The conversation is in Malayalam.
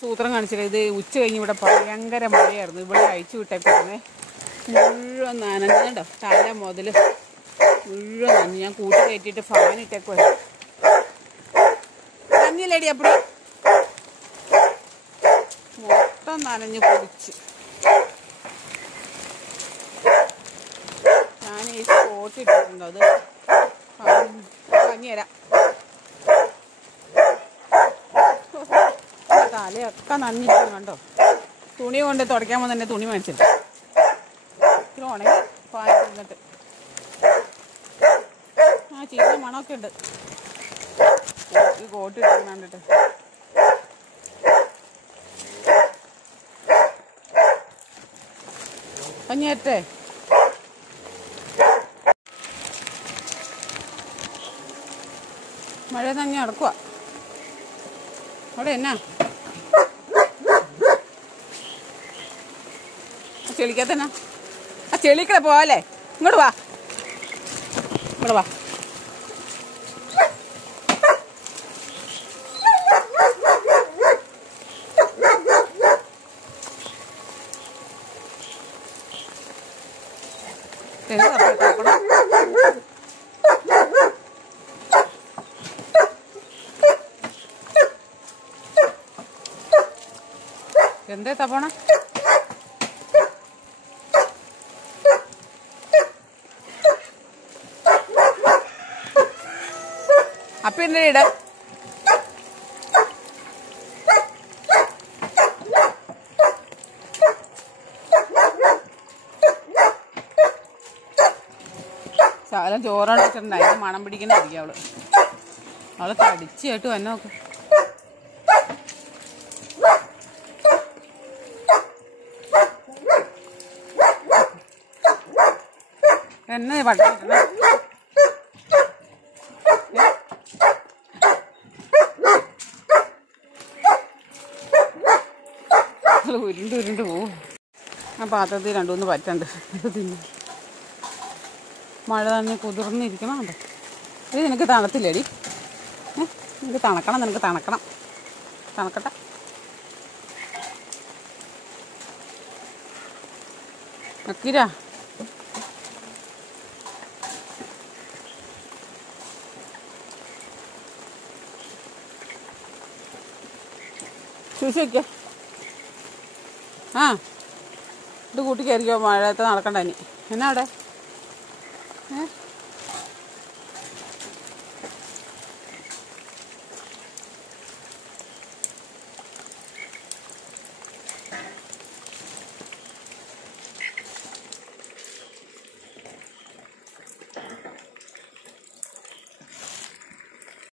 സൂത്രം കാണിച്ചില്ല. ഇത് ഉച്ച കഴിഞ്ഞ് ഇവിടെ ഭയങ്കര മഴയായിരുന്നു. ഇവിടെ അയച്ചു വിട്ടേക്കായിരുന്നേ. മുഴുവൻ നനഞ്ഞുണ്ടോ, തല മുതൽ മുഴുവൻ നനഞ്ഞു. ഞാൻ കൂട്ടി കയറ്റിയിട്ട് ഫാൻ ഇട്ടേക്കോ. നനഞ്ഞില്ലേടി അപ്പടി? മൊത്തം നനഞ്ഞ് കുടിച്ച്. ഞാൻ ഈ കോട്ട് ഇട്ടിട്ടുണ്ടോ? അത് പഞ്ഞുതരാം. തലയൊക്കെ നനഞ്ഞിരിക്കും കണ്ടോ. തുണി കൊണ്ട് തുടയ്ക്കാൻ തന്നെ തുണി മേടിച്ചിട്ട് ഇത്ര ഉണങ്ങി പാനിട്ട്. ആ ചീത്ത മണമൊക്കെ ഉണ്ട്. ഈ കോട്ട് ഇട്ട് കണ്ടിട്ട് പഞ്ഞേറ്റേ. മഴ നഞ്ഞ് നടക്കുക അവിടെ. എന്നാ ചെളിക്കത്തന്നെ ആ ചെളിക്കടെ പോവാല്ലേ. ഇങ്ങോട്ട് വാ, ഇങ്ങോട്ട് വാ. എന്തേ തപ്പോണ? അപ്പൊ എന്റെ ഇട ശാലം ചോറാണ് വെച്ചിട്ടുണ്ടായി. മണം പിടിക്കണായിരിക്കും അവള്. അവള് തടിച്ചായിട്ട് വന്നെ നോക്ക്. എന്നെ പട്ടിട്ട ഉരുണ്ട് ഉരുണ്ട് പോവും. ആ പാത്രത്തിൽ രണ്ടുമൂന്ന് പറ്റുണ്ട്. ഇത് തിന്നു. മഴ തന്നെ കുതിർന്നിരിക്കണം. കണ്ടോ. ഇത് നിനക്ക് തണുത്തില്ലേടി? നിനക്ക് തണക്കണം, നിനക്ക് തണക്കണം. തണക്കട്ടെ. നക്കീരാ ശുശി വയ്ക്ക. ആ ഇത് കൂട്ടി കയറിക്കോ. മഴയത്ത് നടക്കണ്ട ഇനി. എന്നാ അവിടെ